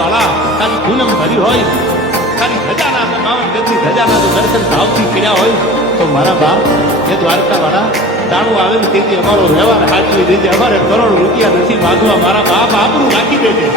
વાળા તારી પૂનમ ભરી હોય, તારી ધજાના બાવન ગજની ધજાના જો દર્શન ભાવથી કર્યા હોય તો મારા બાપ એ દ્વારકા વાળા દાણું આવે ને તેથી અમારો વ્યવહાર હાજરી દેજે. અમારે કરોડ રૂપિયા નથી માગવા મારા બાપ, આબરૂ રાખી દેજે.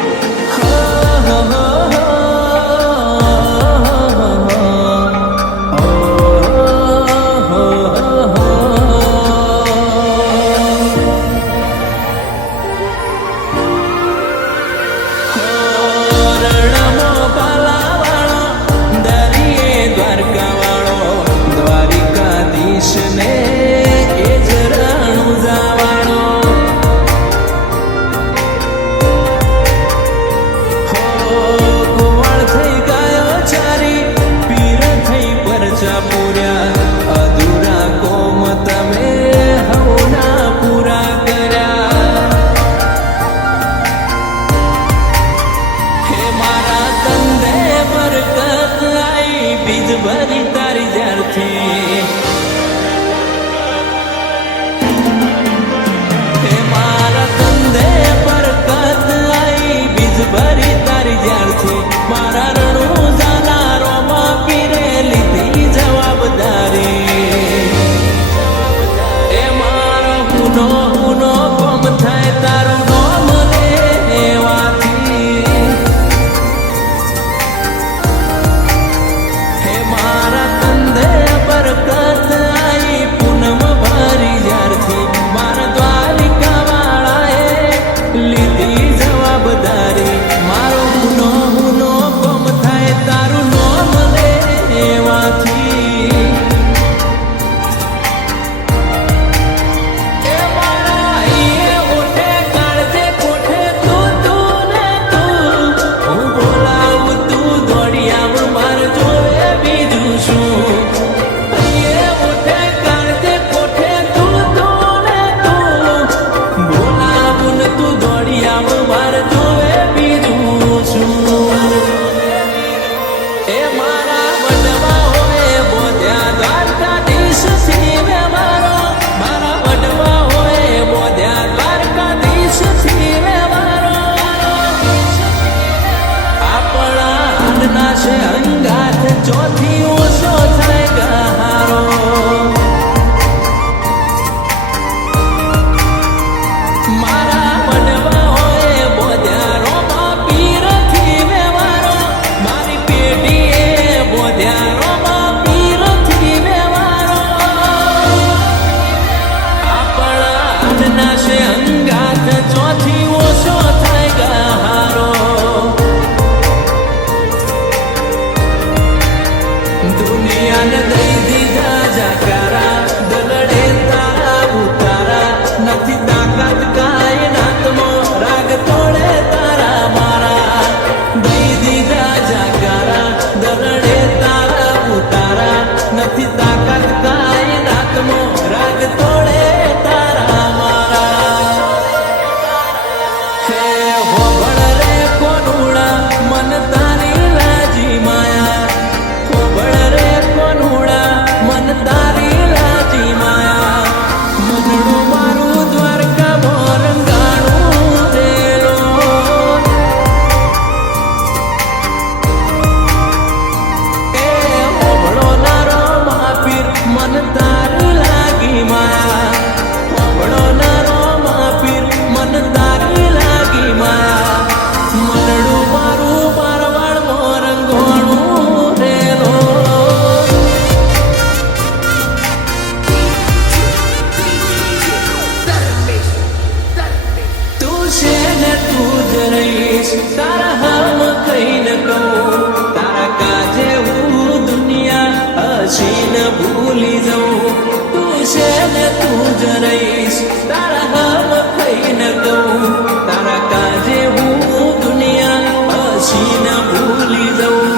ભૂલી જવું તું છે ને તું જ રહીશ તારા હમ થઈને કહું તારા કાજે હું દુનિયા હસીને ભૂલી જઉં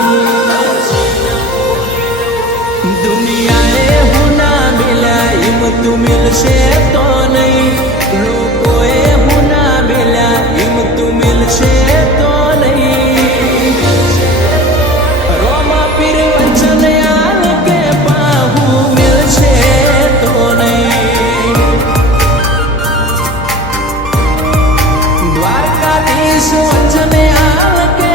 દુનિયાએ હું ના મિલ્યા એમ તું મિલશે તો નહીં લોકોએ હું ના મિલ્યા એમ તું મિલશે તો નહીં રોમા પીર વચન દ્વારકાધીશ વચને આવ કે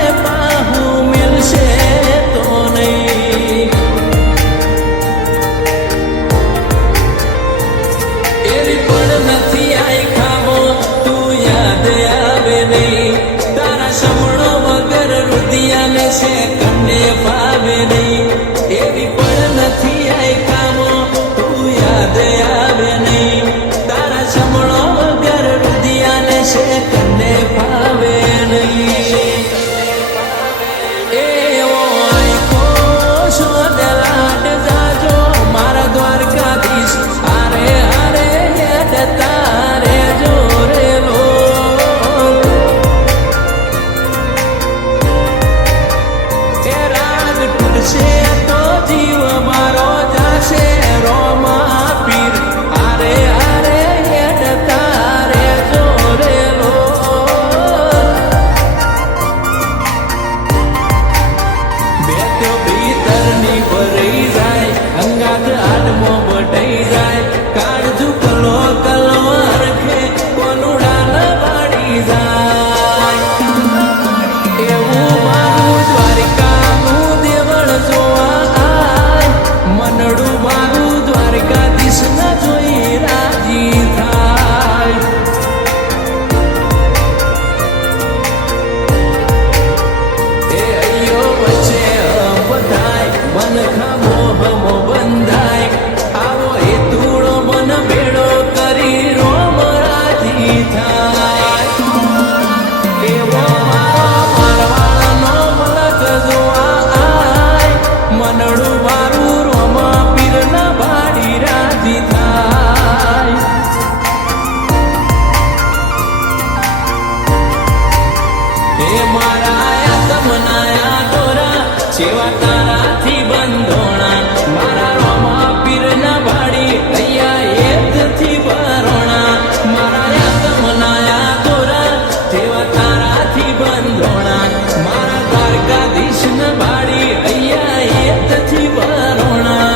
સેવા તારાથી બંધોણા મારા રોમા પીરના વાડી અહીંયા એતથી બરોણા મારા યાતમનાયા દોરા સેવા તારાથી બંધોણા મારા દ્વારકાધીશના વાડી અહીંયા એતથી બરોણા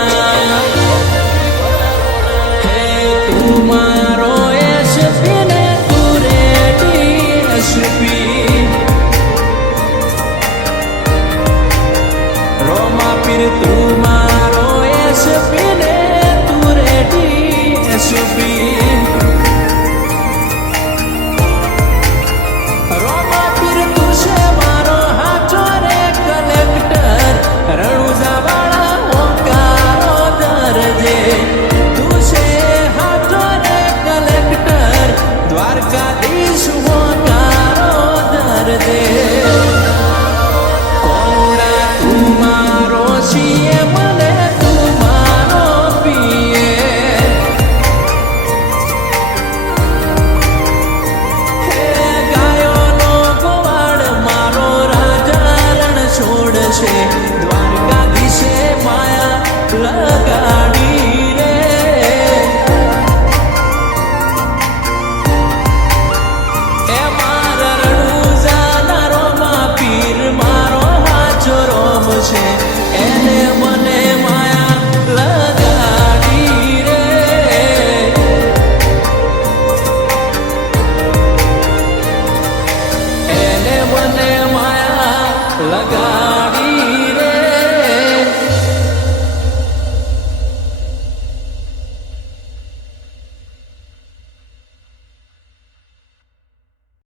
હે તું મારો એશપી ને તું રેડી એશપી રોમા પીર તું મારો એશપી ને તું રેડી એશપી રોમા પીર તું છે મારો હાચો રે કલેક્ટર રણુજાવાળા હોકારો દરજે તું છે હાચો રે કલેક્ટર દ્વારકાધીશ હોકારો દરજે કોંડા તું મારો CM ને તું મારો હે ગાયોનો ગોવાળ મારો રાજા રણ છોડશે દ્વારકાધીશે માયા લગાડી રે એ મારા રણુજાના રોમા પીર મારો હાચો રોમ છે એને મને માયા લગાડી રે એને મને માયા લગાડી